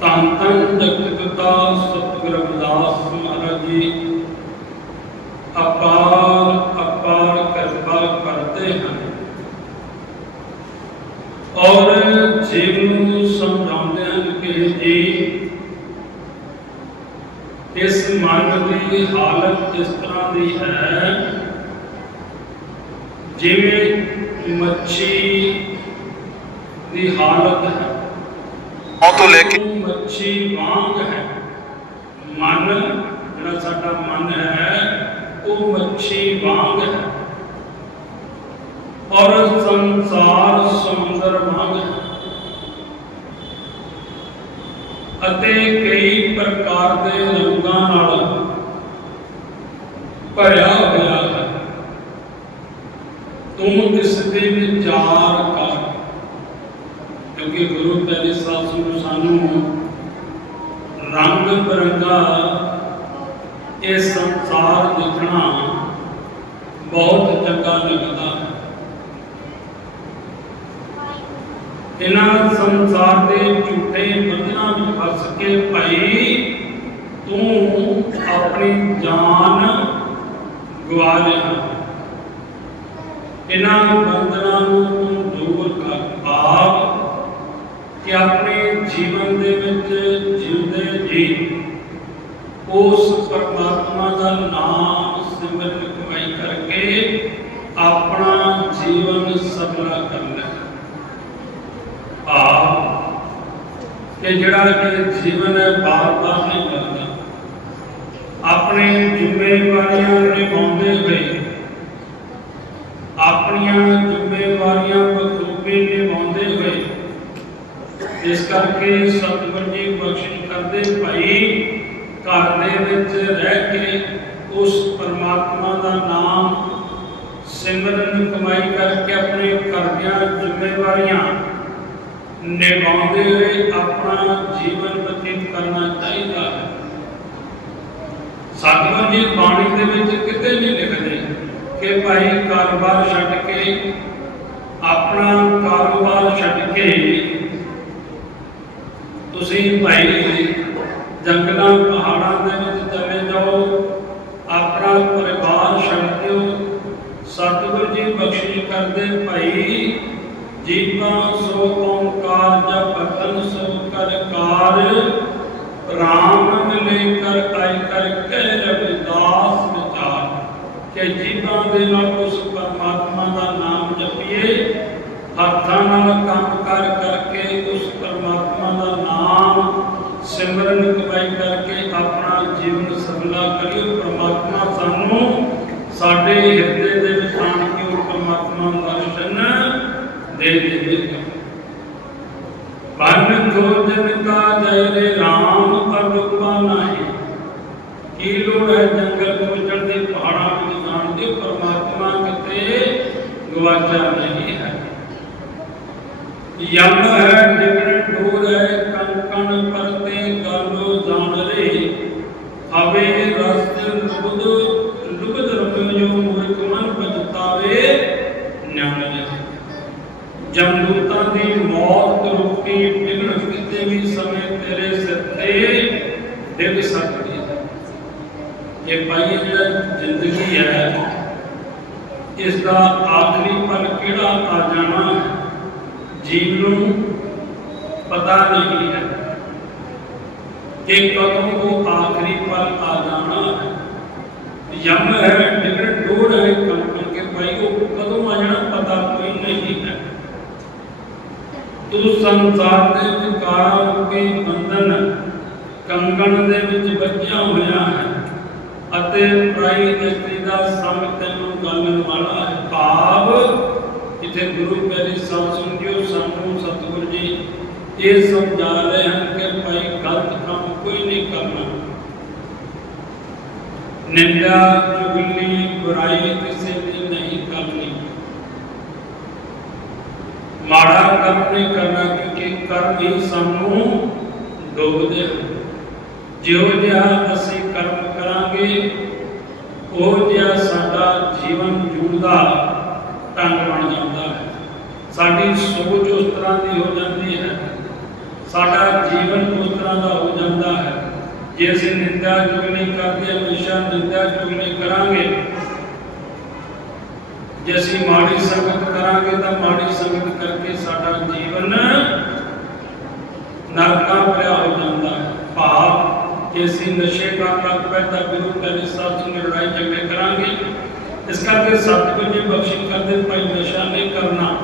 ਧੰਨ ਧੰਨ ਜਗਤਗਤਾ ਸਤਿਗੁਰ ਰਵਿਦਾਸ ਮਹਾਰਾਜ ਜੀ। ਅਪਾਰ ਅਪਾਰ ਕਿਰਪਾ ਕਰਦੇ ਹਨ। ਔਰ ਜੀਵ ਨੂੰ ਸਮਝਾਉਂਦੇ ਹਨ ਕਿ ਜੀ, ਇਸ ਮਨ ਦੀ ਹਾਲਤ ਇਸ ਤਰ੍ਹਾਂ ਦੀ ਹੈ, ਜਿਵੇਂ ਮੱਛੀ ਦੀ ਹਾਲਤ ਹੈ। ਉਹ ਤੋਂ ਲੈ ਕੇ ਮੱਛੀ ਵਾਂਗ ਹੈ, ਮਨ ਜਿਹੜਾ ਸਾਡਾ ਮਨ ਹੈ, ਉਹ ਮੱਛੀ ਵਾਂਗ ਹੈ। ਔਰ ਸੰਸਾਰ ਸਮੁੰਦਰ ਵਾਂਗ ਹੈ। ਅਤੇ ਕਈ ਪ੍ਰਕਾਰ ਦੇ ਰੰਗਾਂ ਨਾਲ ਭਰਿਆ ਹੋਇਆ ਹੈ। ਤੂੰ ਇਸ ਦੇ ਵਿਚਾਰ ਕਰ ਕਿਉਂਕਿ ਗੁਰੂ ਪਿਆਰੇ ਸਾਹਿਬ ਨੂੰ ਸਾਨੂੰ ਰੰਗ ਬਰੰਗਾ ਇਹ ਸੰਸਾਰ ਦੇਖਣਾ ਬਹੁਤ ਚੰਗਾ ਲੱਗਦਾ। ਇਹਨਾਂ ਸੰਸਾਰ ਦੇ ਝੂਠੇ ਬੰਧਨਾਂ ਵਿੱਚ ਫਸ ਕੇ ਭਾਈ ਤੂੰ ਆਪਣੀ ਜਾਨ ਗਵਾ ਲਿਆ। ਇਹਨਾਂ ਬੰਧਨਾਂ ਨੂੰ ਉਸ ਪਰਮਾਤਮਾ ਦਾ ਨਾਮ ਸਿਮਰਨ ਕਮਾਈ ਕਰਕੇ ਆਪਣਾ ਜੀਵਨ ਸਫਲਾ ਕਰ ਲੈ। ਕਿ ਜਿਹੜਾ ਕਿ ਜੀਵਨ ਹੈ, ਬਾਰ-ਬਾਰ ਨਹੀਂ ਮਿਲਦਾ। ਆਪਣੇ ਜ਼ਿੰਮੇਵਾਰੀਆਂ ਨਿਭਾਉਂਦੇ ਹੋਏ, ਆਪਣੀਆਂ ਜ਼ਿੰਮੇਵਾਰੀਆਂ ਬਖੂਬੀ ਨਿਭਾਉਂਦੇ ਹੋਏ, ਇਸ ਕਰਕੇ ਸਤਿਗੁਰ ਜੀ ਬਖਸ਼ਿਸ਼ ਕਰਦੇ ਭਾਈ ਵਿੱਚ ਰਹਿ ਕੇ ਉਸ ਪਰਮਾਤਮਾ ਦਾ ਨਾਮ ਸਿਮਰਨ, ਕਮਾਈ ਕਰਕੇ ਆਪਣੇ ਘਰ ਜ਼ਿੰਮੇਵਾਰੀਆਂ ਨਿਭਾਉਂਦੇ ਹੋਏ ਆਪਣਾ ਜੀਵਨ ਬਤੀਤ ਕਰਨਾ ਚਾਹੀਦਾ ਹੈ। ਸਤਿਗੁਰ ਜੀ ਬਾਣੀ ਦੇ ਵਿੱਚ ਕਿਤੇ ਨਹੀਂ ਲਿਖਦੇ ਕਿ ਭਾਈ ਕਾਰੋਬਾਰ ਛੱਡ ਕੇ, ਆਪਣਾ ਕਾਰੋਬਾਰ ਛੱਡ ਕੇ ਤੁਸੀਂ ਭਾਈ ਜੰਗਲਾਂ, ਪਹਾੜਾਂ ਦੇ ਵਿੱਚ ਚਲੇ ਜਾਓ ਆਪਣਾ ਪਰਿਵਾਰ ਛੱਡ ਦਿਓ ਸਤਿਗੁਰ ਜੀ ਬਖਸ਼ਿਸ਼ ਕਰਦੇ ਭਾਈ ਜੀਵਾਂ ਸੋ ਓੰਕਾਰ ਜਪਤਨ ਸੋ ਕਰ ਕਾਰ, ਰਾਮ ਮਿਲੇ ਕਰ, ਆਈ ਕਰ, ਕਹਿ ਰਵਿਦਾਸ ਵਿਚਾਰ। ਕਿ ਜੀਵਾਂ ਦੇ ਨਾਲ ਉਸ ਪਰਮਾਤਮਾ ਦਾ ਨਾਮ ਜਪੀਏ, ਹੱਥਾਂ ਨਾਲ ਕੰਮ ਕਰ ਕਰਕੇ ਉਸ ਪਰਮਾਤਮਾ ਦਾ ਨਾਮ ਸਿਮਰਨ ਕਮਾਈ ਕਰਕੇ ਆਪਣਾ ਜੀਵਨ ਸਫਲਾ ਕਰਿਓ। ਪਰਮਾਤਮਾ ਸਾਨੂੰ ਸਾਡੇ ਹਿਰਦੇ ਦੇ ਵਿੱਚ ਆਣ ਕੇ ਉਹ ਪਰਮਾਤਮਾ ਦਾ ਦਰਸ਼ਨ ਦੇ ਦੇਵੇਗਾ ਮਨ ਖੋਜਨ ਕਾ ਜੈ ਰੇ ਰਾਮ ਅਰੂਪਾ ਨਹੀਂ ਕੀ ਲੋੜ ਹੈ ਜੰਗਲ ਖੋਜਣ ਦੀ ਪਹਾੜਾਂ ਵਿੱਚ ਜਾਣ ਦੀ ਪਰਮਾਤਮਾ ਕਿਤੇ ਗਵਾਚਾ ਨਹੀਂ ਹੈ ਯਮ ਹੈ ਨਿਕਣ ਦੂਰ ਹੈ ਕਣ ਕਣ ਪਰਤੇ ਗਾਲੋ ਜਾਣ ਰੇ ਹਵੇ ਰਸਤ ਲੁਬਦ ਲੁਬਦ ਰਮਿਓ ਜੋ ਮੂਰਖ ਮਨ ਪਜਤਾਵੇ ਨਿਆਣ ਜੇ ਜਮਦੂਤਾਂ ਦੀ ਮੌਤ ਰੁਕੀ ਡਿਗਣ ਕਿਤੇ ਵੀ ਸਮੇਂ ਤੇਰੇ ਸਿਰ ਤੇ ਡਿੱਗ ਸਕਦੀ ਹੈ ਇਹ ਭਾਈ ਇਹ ਜਿਹੜਾ ਜ਼ਿੰਦਗੀ ਹੈ ਇਸ ਦਾ ਆਖਰੀ ਪਲ ਕਿਹੜਾ ਆ ਜਾਣਾ ਹੈ ਜੀਵ ਨੂੰ ਪਤਾ ਨਹੀਂ ਹੈ ਕਿ ਕਦੋਂ ਉਹ ਆਖਰੀ ਪਲ ਆ ਜਾਣਾ ਹੈ ਯਮ ਹੈ ਡਿਗਣ ਡੋੜ ਹੈ ਕੰਪਨ ਕੇ ਭਾਈ ਉਹ ਕਦੋਂ ਆ ਜਾਣਾ ਪਤਾ ਕੋਈ ਨਹੀਂ ਹੈ ਤੂੰ ਸੰਸਾਰ ਦੇ ਵਿਕਾਰਾਂ ਰੂਪੀ ਬੰਧਨ ਕੰਗਣ ਦੇ ਵਿੱਚ ਬੱਝਿਆ ਹੋਇਆ ਹੈ ਅਤੇ ਪ੍ਰਾਈ ਇਸਤਰੀ ਦਾ ਸੰਗ ਤੈਨੂੰ ਗਾਲਣ ਵਾਲਾ ਹੈ। ਭਾਵ ਇਥੇ ਗੁਰੂ ਪਿਆਰੇ ਸਾਹਿਬ ਸਮਝਿਓ ਸਾਨੂੰ ਸਤਿਗੁਰ ਜੀ, ਇਹ ਸਮਝਾ ਰਹੇ ਹਨ ਕਿ ਭਾਈ ਗਲਤ ਕੰਮ ਕੋਈ ਨਹੀਂ ਕਰਨਾ। ਨਿੰਦਾ, ਚੁਗਲੀ, ਬੁਰਾਈ ਕਿਸੇ ਦੀ ਨਹੀਂ ਕਰਨੀ। ਮਾੜਾ ਕੰਮ ਨਹੀਂ ਕਰਨਾ ਕਿਉਂਕਿ ਕਰਮ ਹੀ ਸਾਨੂੰ ਡੋਬਦੇ ਹਨ। ਜਿਉ ਜਿਹਾ ਅਸੀਂ ਕਰਮ ਕਰਾਂਗੇ। ਉਹ ਜਿਹਾ ਸਾਡਾ ਜੀਵਨ ਜੂਣ ਦਾ ਢੰਗ ਬਣ ਜਾਂਦਾ ਹੈ। ਸਾਡੀ ਸੋਚ ਉਸ ਤਰ੍ਹਾਂ ਦੀ ਹੋ ਜਾਂਦੀ ਹੈ। ਸਾਡਾ ਜੀਵਨ ਉਸ ਤਰ੍ਹਾਂ ਤਰ੍ਹਾਂ ਦਾ ਹੋ ਜਾਂਦਾ ਹੈ। ਜੇ ਅਸੀਂ ਨਿੰਦਾ ਚੁਗਲੀ ਕਰਦੇ, ਹਮੇਸ਼ਾ ਨਿੰਦਾ ਚੁਗਲੀ ਕਰਾਂਗੇ? ਜੇ ਅਸੀਂ ਮਾੜੀ ਸੰਗਤ ਕਰਾਂਗੇ, ਤਾਂ ਮਾੜੀ ਸੰਗਤ ਕਰਕੇ ਸਾਡਾ ਜੀਵਨ ਨਰਕਾਂ ਭਰਿਆ ਹੋ ਜਾਂਦਾ ਹੈ ਭਾਵ ਜੇ ਅਸੀਂ ਨਸ਼ੇ ਕਰਨ ਲੱਗ ਪਏ ਤਾਂ ਗੁਰੂ ਕਹਿੰਦੇ ਸਾਹਿਬ ਸਿੰਘ ਲੜਾਈ ਝਗੜੇ ਕਰਾਂਗੇ ਇਸ ਕਰਕੇ ਸਤਿਗੁਰੂ ਜੀ ਬਖਸ਼ਿਸ਼ ਕਰਦੇ ਭਾਈ ਨਸ਼ਾ ਨਹੀਂ ਕਰਨਾ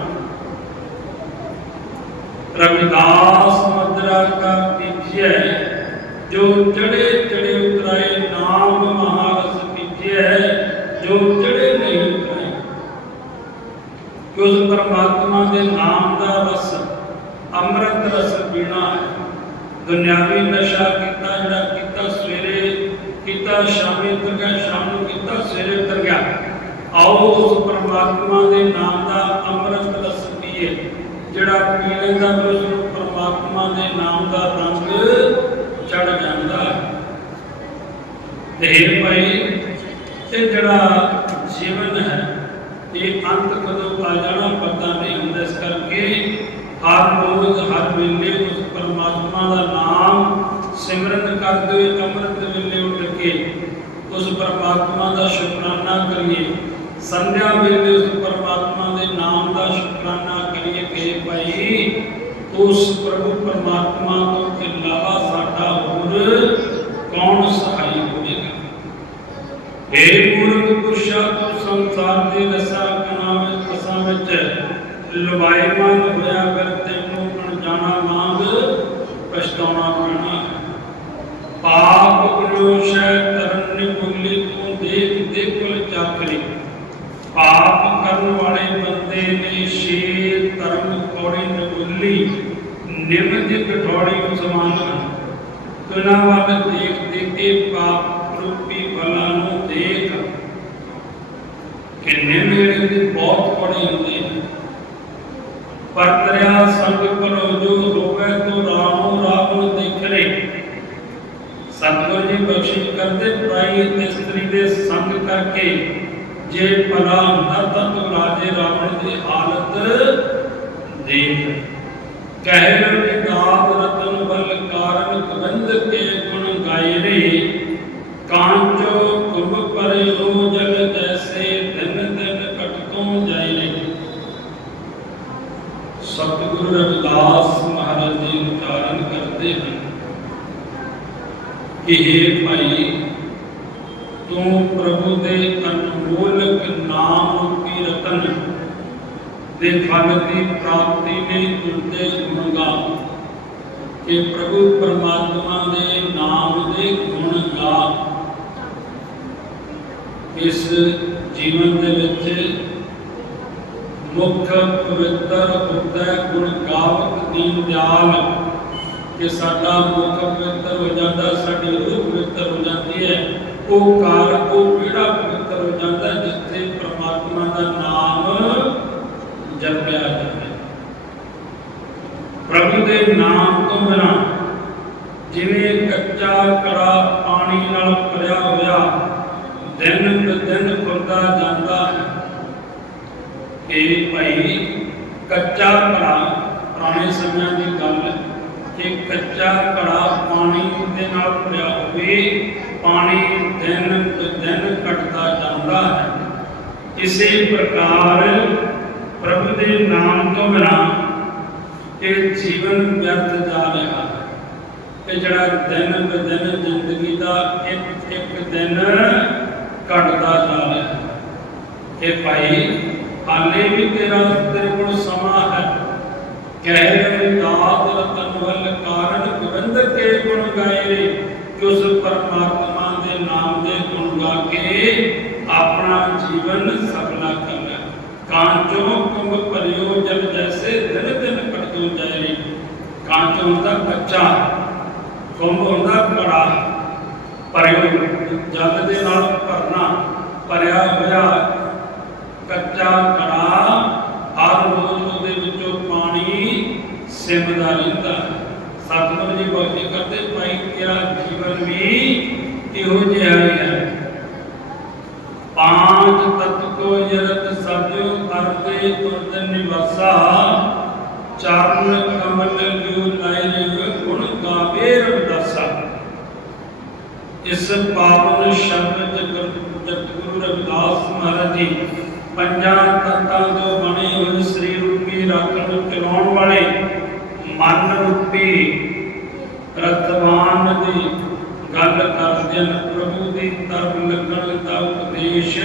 ਰਵਿਦਾਸ ਮਦਰਾ ਕਾ ਪੀਛੇ ਜੋ ਚੜੇ ਚੜੇ ਉਤਰਾਏ ਨਾਮ ਮਹਾਰਸ ਪੀਛੇ ਜੋ ਚੜੇ ਨਹੀਂ ਉਤਰਾਏ ਕਿ ਉਸ ਪਰਮਾਤਮਾ ਦੇ ਨਾਮ ਦਾ ਰਸ ਅੰਮ੍ਰਿਤ ਰਸ ਪੀਣਾ ਹੈ ਦੁਨਿਆਵੀ ਨਸ਼ਾ ਕੀਤਾ ਜਿਹੜਾ ਕੀਤਾ ਸਵੇਰੇ ਕੀਤਾ, ਸ਼ਾਮੀ ਉਤਰ ਗਿਆ, ਸ਼ਾਮ ਨੂੰ ਕੀਤਾ, ਸਵੇਰੇ ਉਤਰ ਗਿਆ। ਆਓ, ਉਸ ਪਰਮਾਤਮਾ ਦੇ ਨਾਮ ਦਾ ਅੰਮ੍ਰਿਤ ਰਸ ਜਿਹੜਾ ਪੀ ਲੈਂਦਾ ਉਸ ਨੂੰ ਪਰਮਾਤਮਾ ਦੇ ਨਾਮ ਦਾ ਰੰਗ ਚੜ ਜਾਂਦਾ ਤੇ ਭਾਈ, ਇਹ ਜਿਹੜਾ ਜੀਵਨ ਹੈ, ਇਹ ਅੰਤ ਕਦੋਂ ਆ ਜਾਣਾ, ਪਤਾ ਨਹੀਂ ਹੁੰਦਾ ਇਸ ਕਰਕੇ ਹਰ ਰੋਜ਼, ਹਰ ਵੇਲੇ ਉਸ ਪਰਮਾਤਮਾ ਦਾ ਨਾਮ ਸਿਮਰਨ ਕਰਦੇ ਹੋਏ ਅੰਮ੍ਰਿਤ ਵੇਲੇ ਕੇ ਉਸ ਪਰਮਾਤਮਾ ਦਾ ਸ਼ੁਕਰਾਨਾ ਕਰੀਏ। ਸੰਧਿਆ ਵੇਲੇ ਉਸ ਪਰਮਾਤਮਾ ਦੇ ਨਾਮ ਦਾ ਸ਼ੁਕਰਾਨਾ ਕਰੀਏ ਕਿ ਭਾਈ, ਉਸ ਪ੍ਰਭੂ ਪਰਮਾਤਮਾ ਤੋਂ ਇਲਾਵਾ ਸਾਡਾ ਹੋਰ ਕੌਣ ਸਹਾਈ ਹੋਵੇਗਾ? ਏ ਮੂਰਖ ਪੁਰਸ਼ਾ, ਤੂੰ ਸੰਸਾਰ ਦੇ ਰਸਾ ਕਨਾ ਵਿੱਚ ਕਸਾਂ ਵਿੱਚ ਲਵਾਏ ਮਨ ਹੋਇਆ ਫਿਰ ਤੈਨੂੰ ਅਣਜਾਣਾ ਮੰਗ ਪਛਤਾਉਣਾ ਪੈਣਾ। ਪਾਪ ਕਲੋਸ਼ੈ ਤਰਨ ਨੇ ਬੁੱਲੀ ਤੂੰ ਦੇਖ ਦੇ ਕੁਲ ਚਾਕਰੀ ਪਾਪ ਕਰਨ ਵਾਲੇ ਬੰਦੇ ਨੇ ਸ਼ੇਰ ਧਰਮ ਕੋੜੇ ਨਗੁੱਲੀ ਨਿਮਨ ਨੂੰ ਸਮਾਨ ਤੁਨਾ ਵੱਲ ਦੇਖ ਦੇਖ ਪਾਪ ਰੂਪੀ ਬਲਾਂ ਨੂੰ ਦੇਖ। ਕਿ ਨਿਮ ਦੀ ਬਹੁਤ ਕੋੜੇ ਹੁੰਦੇ ਨੇ ਪਰ ਦਰਿਆ ਸੰਗ ਭਲੋ ਜੋ ਹੋਵੇ ਤੋ ਰਾਮੋ ਰਾਵਣ ਦੇਖਰੇ ਸਤਿਗੁਰੂ ਜੀ ਬਖਸ਼ਿਸ਼ ਕਰਦੇ ਪ੍ਰਾਈ ਇਸਤਰੀ ਦੇ ਸੰਗ ਕਰਕੇ। ਜੇ ਭਲਾ ਹੁੰਦਾ ਤਾਂ ਤੂੰ ਰਾਜੇ ਰਾਵਣ ਦੀ ਹਾਲਤ ਦੇਖ। ਕਹਿ ਰਵਿਦਾਸ ਰਤਨ ਬਲ ਕਾਰਨ ਗਵੰਦ ਕੇ ਗੁਣ ਗਾਏ ਰੇ ਕਾਂਚੋ ਕੁਬ ਪਰਿਓ ਜਗ ਜੈਸੇ ਦਿਨ ਦਿਨ ਕਟਕੋਂ ਜਾਏ ਰੇ ਸਤਿਗੁਰੂ ਰਵਿਦਾਸ ਮਹਾਰਾਜ ਜੀ ਉਚਾਰਨ ਕਰਦੇ ਹਨ ਕਿ हे ਭਾਈ ਤੂੰ ਪ੍ਰਭੂ ਦੇ ਅਨਮੋਲਕ ਨਾਮ ਰੂਪੀ ਰਤਨ ਦੇ ਫਲ ਦੀ ਪ੍ਰਾਪਤੀ ਲਈ ਤੁਰਦੇ ਗੁਣ ਗਾ ਕਿ ਪ੍ਰਭੂ ਪਰਮਾਤਮਾ ਦੇ ਨਾਮ ਦੇ ਗੁਣ ਗਾ। ਇਸ ਜੀਵਨ ਦੇ ਵਿੱਚ ਮੁੱਖ ਪਵਿੱਤਰ ਹੁੰਦਾ ਗੁਣ ਗਾਵਕ ਦੀਨ ਦਿਆਲ ਕਿ ਸਾਡਾ ਮੁੱਖ ਪਵਿੱਤਰ ਹੋ ਜਾਂਦਾ, ਸਾਡੀ ਰੂਹ ਪਵਿੱਤਰ ਹੋ ਜਾਂਦੀ ਹੈ। ਉਹ ਕਾਰ ਉਹ ਕਿਹੜਾ ਪਵਿੱਤਰ ਹੋ ਜਾਂਦਾ ਹੈ ਜਿੱਥੇ ਪਰਮਾਤਮਾ ਦਾ ਨਾਮ ਜਪਿਆ ਜਾਵੇ ਦੇ ਨਾਮ ਤੋਂ ਬਿਨਾ ਜਿਵੇਂ ਕੱਚਾ ਕੜਾ ਪਾਣੀ ਨਾਲ ਭਰਿਆ ਹੋਇਆ ਦਿਨ ਬਦਿਨ ਖੁਰਦਾ ਜਾਂਦਾ ਹੈ। ਇਹ ਭਾਈ ਕੱਚਾ ਘੜਾ ਪੁਰਾਣੇ ਸਮਿਆਂ ਦੀ ਗੱਲ ਹੈ ਕਿ ਕੱਚਾ ਘੜਾ ਪਾਣੀ ਦੇ ਨਾਲ ਭਰਿਆ ਹੋਵੇ, ਪਾਣੀ ਦਿਨ ਦਿਨ ਘਟਦਾ ਜਾਂਦਾ ਹੈ। ਇਸੇ ਪ੍ਰਕਾਰ ਪ੍ਰਭੂ ਦੇ ਨਾਮ ਤੋਂ ਬਿਨਾ ਇਹ ਜੀਵਨ ਵਿਅਰਥ ਜਾ ਰਿਹਾ ਹੈ। ਕਿ ਜਿਹੜਾ ਦਿਨ ਬਦਿਨ ਜ਼ਿੰਦਗੀ ਦਾ ਇੱਕ ਇੱਕ ਦਿਨ ਘਟਦਾ ਜਾ ਰਿਹਾ ਹੈ। ਕਿ ਭਾਈ, ਹਾਲੇ ਵੀ ਤੇਰਾ ਤੇਰੇ ਕੋਲ ਸਮਾਂ ਹੈ। ਕਹਿ ਰਵਿਦਾਸ ਰਤਨ ਵੱਲ ਕਾਰਨ ਗੋਬਿੰਦ ਕੇ ਗੁਣ ਗਾਏ ਰੇ ਕਿ ਉਸ ਪਰਮਾਤਮਾ ਦੇ ਨਾਮ ਦੇ ਗੁਣ ਗਾ ਕੇ ਆਪਣਾ ਜੀਵਨ ਸਫਲਾ ਕਰਨਾ ਕਾਂਚੋ ਕੁੰਭ ਭਰਿਓ ਜਲ ਜੈਸੇ ਦਿਨ ਦਿਨ ਕਟਿਓ ਜਾਏ ਰੇ ਹੁੰਦਾ ਕੱਚਾ ਕੁੰਭ ਹੁੰਦਾ ਕੜਾ ਭਰਿਓ ਜਲ ਦੇ ਨਾਲ ਭਰਨਾ, ਭਰਿਆ ਹੋਇਆ ਕੱਚਾ ਕੜਾ, ਹਰ ਰੋਜ਼ ਉਹਦੇ ਵਿੱਚੋਂ ਪਾਣੀ ਸਿਮਦਾ ਰਹਿੰਦਾ। ਸਤਿਗੁਰੂ ਜੀ ਬਖਸ਼ੀ ਕਰਦੇ, ਭਾਈ, ਤੇਰਾ ਜੀਵਨ ਵੀ ਇਹੋ ਜਿਹਾ ਹੀ ਹੈ ਪਾਂਚ ਤਤ ਕੋ ਯਰਤ ਸਭਿਓ ਅਰਦੇ ਤੁਰਦ ਨਿਵਾਸਾ ਚਰਨ ਕਮਲ ਲਿਉ ਲਾਇ ਰੇ ਗੁਣ ਗਾਵੇ ਰਵਿਦਾਸ ਇਸ ਪਾਵਨ ਸ਼ਬਦ ਜਗਤ ਰਵਿਦਾਸ ਮਹਾਰਾਜ ਜੀ। ਪੰਜਾਂ ਤੱਤਾਂ ਤੋਂ ਬਣੇ ਹੋਏ ਸਰੀਰ ਰੂਪੀ ਰਾਖਣ ਚਲਾਉਣ ਵਾਲੇ ਮਨ ਰੂਪੀ ਰਤਵਾਨ ਦੀ ਗੱਲ ਕਰਦੇ ਹਨ। ਪ੍ਰਭੂ ਦੀ ਤਰਫ ਲੱਗਣ ਦਾ ਉਪਦੇਸ਼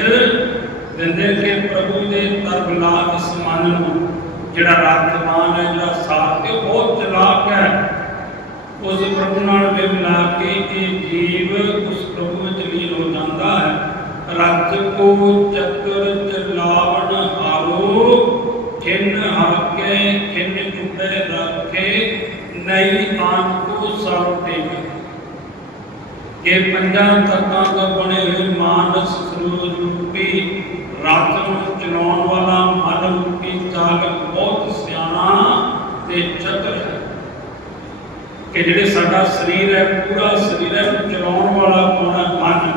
ਦਿੰਦੇ ਕਿ ਪ੍ਰਭੂ ਦੇ ਤਰਫ ਲਾ ਇਸ ਮਨ ਨੂੰ, ਜਿਹੜਾ ਰਤਵਾਨ ਹੈ, ਜਿਹੜਾ ਸਾਥ ਕੇ ਬਹੁਤ ਚਲਾਕ ਹੈ। ਉਸ ਪ੍ਰਭੂ ਨਾਲ ਮਿਲ ਮਿਲਾ ਕੇ ਇਹ ਜੀਵ ਉਸ ਪ੍ਰਭੂ ਵਿੱਚ ਲੀਨ ਹੋ ਜਾਂਦਾ ਹੈ ਰਤ ਕੋ ਚੱਕਰ ਚਲਾਵਣ ਹਾਰੋ ਖਿੰਨ ਹਾਕੇ ਖਿੰਨ ਚੁੱਪੇ ਰੱਖੇ ਨਹੀਂ ਆਨ ਕੋ ਸਭ ਤੇ ਇਹ ਪੰਜਾਂ ਤੱਤਾਂ ਤੋਂ ਬਣੇ ਹੋਏ ਮਾਨਸ ਸਰੋਜ ਰੂਪੀ ਰਤ ਨੂੰ ਚਲਾਉਣ ਵਾਲਾ ਮਨ ਰੂਪੀ ਚਾਲਕ ਬਹੁਤ ਸਿਆਣਾ ਤੇ ਚਤਰ ਹੈ ਕਿ ਜਿਹੜੇ ਸਾਡਾ ਸਰੀਰ ਹੈ, ਪੂਰਾ ਸਰੀਰ ਹੈ ਨੂੰ ਚਲਾਉਣ ਵਾਲਾ ਕੌਣ ਹੈ? ਮਨ।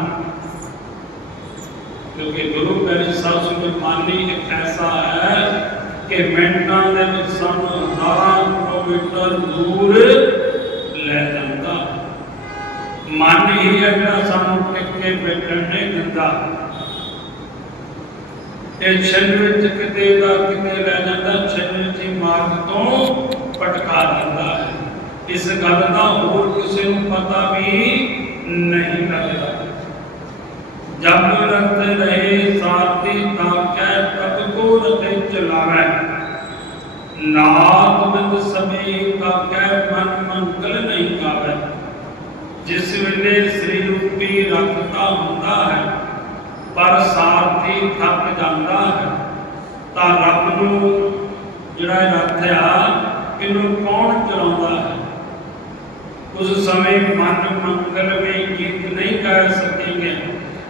ਕਿਉਂਕਿ ਗੁਰੂ ਪਿਆਰੇ ਸਾਹਿਬ ਸਿੰਘ ਮਨ ਹੀ ਇੱਕ ਐਸਾ ਹੈ ਕਿ ਮਿੰਟਾਂ ਦੇ ਵਿੱਚ ਸਾਨੂੰ ਹਜ਼ਾਰਾਂ ਕਿਲੋਮੀਟਰ ਦੂਰ ਲੈ ਜਾਂਦਾ। ਮਨ ਹੀ ਹੈ ਜਿਹੜਾ ਸਾਨੂੰ ਟਿਕ ਕੇ ਬੈਠਣ ਨਹੀਂ ਦਿੰਦਾ। ਇਹ ਛਿੰਨ ਵਿੱਚ ਕਿਤੇ ਦਾ ਕਿਤੇ ਲੈ ਜਾਂਦਾ ਛਿੰਨ ਵਿੱਚ ਹੀ ਮਾਰਗ ਤੋਂ ਪਟਕਾ ਦਿੰਦਾ ਹੈ। ਇਸ ਗੱਲ ਦਾ ਹੋਰ ਕਿਸੇ ਨੂੰ ਪਤਾ ਵੀ ਨਹੀਂ ਲੱਗਦਾ ਜਬ ਰਤ ਰਹੇ ਸਾਥੀ ਤਾਕੈ ਤਬ ਕੋ ਰਤੇ ਚਲਾਵੈ। ਨਾਦ ਬਿੰਦ ਸਮੇ ਤਾਕੈ ਮਨ ਮੰਗਲ ਨਹੀਂ ਕਾਵੈ। ਜਿਸ ਵੇਲੇ ਸ੍ਰੀ ਰੂਪੀ ਰਖਤਾ ਹੁੰਦਾ ਹੈ, ਪਰ ਸਾਥੀ ਥੱਕ ਜਾਂਦਾ ਹੈ, ਤਾਂ ਰੱਬ ਨੂੰ ਜਿਹੜਾ ਰੱਥ ਆ, ਇਹਨੂੰ ਕੌਣ ਚਲਾਉਂਦਾ ਹੈ? ਉਸ ਸਮੇਂ ਮਨ ਮੰਗਲ ਵਿੱਚ ਗੀਤ ਨਹੀਂ ਕਰ ਸਕੇਗੇ।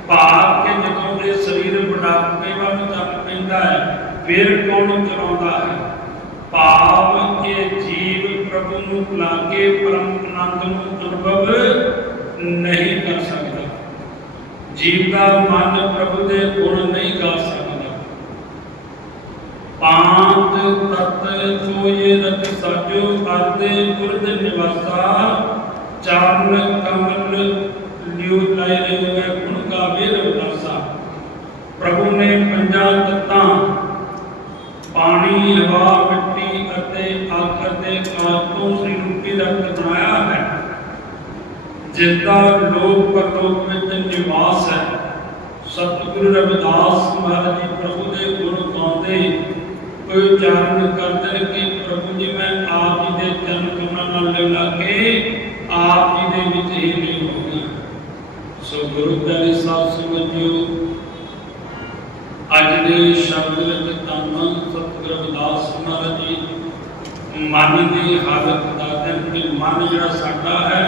ਭਾਵ ਕਿ ਜਦੋਂ ਦੇ ਸਰੀਰ ਬੁਢਾਪੇ ਵੱਲ ਚੱਲ ਪੈਂਦਾ ਹੈ, ਫਿਰ ਕੌਣ ਚਲਾਉਂਦਾ ਹੈ? ਭਾਵ ਕਿ ਜੀਵ ਪ੍ਰਭੂ ਨੂੰ ਭੁਲਾ ਕੇ ਪਰਮ ਆਨੰਦ ਨੂੰ ਅਨੁਭਵ ਨਹੀਂ ਕਰ ਸਕਦਾ। ਜੀਵ ਦਾ ਮਨ ਪ੍ਰਭੂ ਦੇ ਗੁਣ ਨਹੀਂ ਗਾ ਸਕਦਾ। ਪਾਂਤ ਤਤ ਸੋਏ ਰਤ ਸਾਜੋ ਅਰਦੇ ਗੁਰਦ ਨਿਵਾਸਾ। ਚਰਨ ਕਮਲ ਲਿਉ ਲਾਇ ਰਹੇ ਗੁਣ ਕਾ ਵੇਰ ਉਦਾਸਾ। ਪ੍ਰਭੂ ਨੇ ਪੰਜਾਂ ਤੱਤਾਂ ਪਾਣੀ ਹਵਾ, ਮਿੱਟੀ ਅਤੇ ਅੱਗ ਅਤੇ ਕਾਜ ਤੋਂ ਸ੍ਰੀ ਰੂਪੀ ਰਕਤ ਬਣਾਇਆ ਹੈ। ਜਿਸਦਾ ਲੋਕ ਪਰਲੋਕ ਵਿੱਚ ਨਿਵਾਸ ਹੈ, ਸਤਿਗੁਰੂ ਰਵਿਦਾਸ ਮਹਾਰਾਜ ਜੀ ਪ੍ਰਭੂ ਦੇ ਗੁਣ ਗਾਉਂਦੇ ਕੋਈ ਉਚਾਰਨ ਕਰਦੇ ਨੇ ਕਿ ਪ੍ਰਭੂ ਜੀ ਮੈਂ ਆਪ ਜੀ ਦੇ ਚਰਨ ਕਮਲਾਂ ਨਾਲ ਲਿਵ ਲਾ ਕੇ ਆਪ ਜੀ ਦੇ ਵਿੱਚ ਹੀ ਲੀਨ ਹੋ ਗਿਆ ਸੋ ਗੁਰੂ ਪਿਆਰੇ ਸਾਧ ਸੰਗਤ ਜੀਓ ਅੱਜ ਦੇ ਸ਼ਬਦ ਵਿੱਚ ਧੰਨ ਸਤਿਗੁਰੂ ਰਵਿਦਾਸ ਮਹਾਰਾਜ ਜੀ ਮਨ ਦੀ ਹਾਲਤ ਦੱਸਦੇ ਨੇ ਕਿ ਮਨ ਜਿਹੜਾ ਸਾਡਾ ਹੈ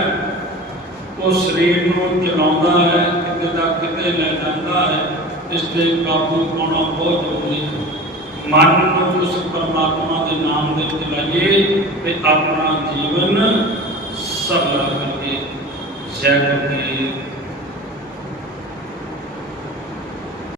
ਉਹ ਸਰੀਰ ਨੂੰ ਚਲਾਉਂਦਾ ਹੈ ਕਿਤੇ ਦਾ ਕਿਤੇ ਲੈ ਜਾਂਦਾ ਹੈ ਇਸ ਤੇ ਕਾਬੂ ਪਾਉਣਾ ਬਹੁਤ ਜ਼ਰੂਰੀ ਹੈ ਮਨ ਨੂੰ ਉਸ ਪਰਮਾਤਮਾ ਦੇ ਨਾਮ ਦੇ ਉੱਤੇ ਲਾਈਏ ਤੇ ਆਪਣਾ ਜੀਵਨ ਸਫਲ ਕਰੀਏ ਜੈ ਗੁਰੂ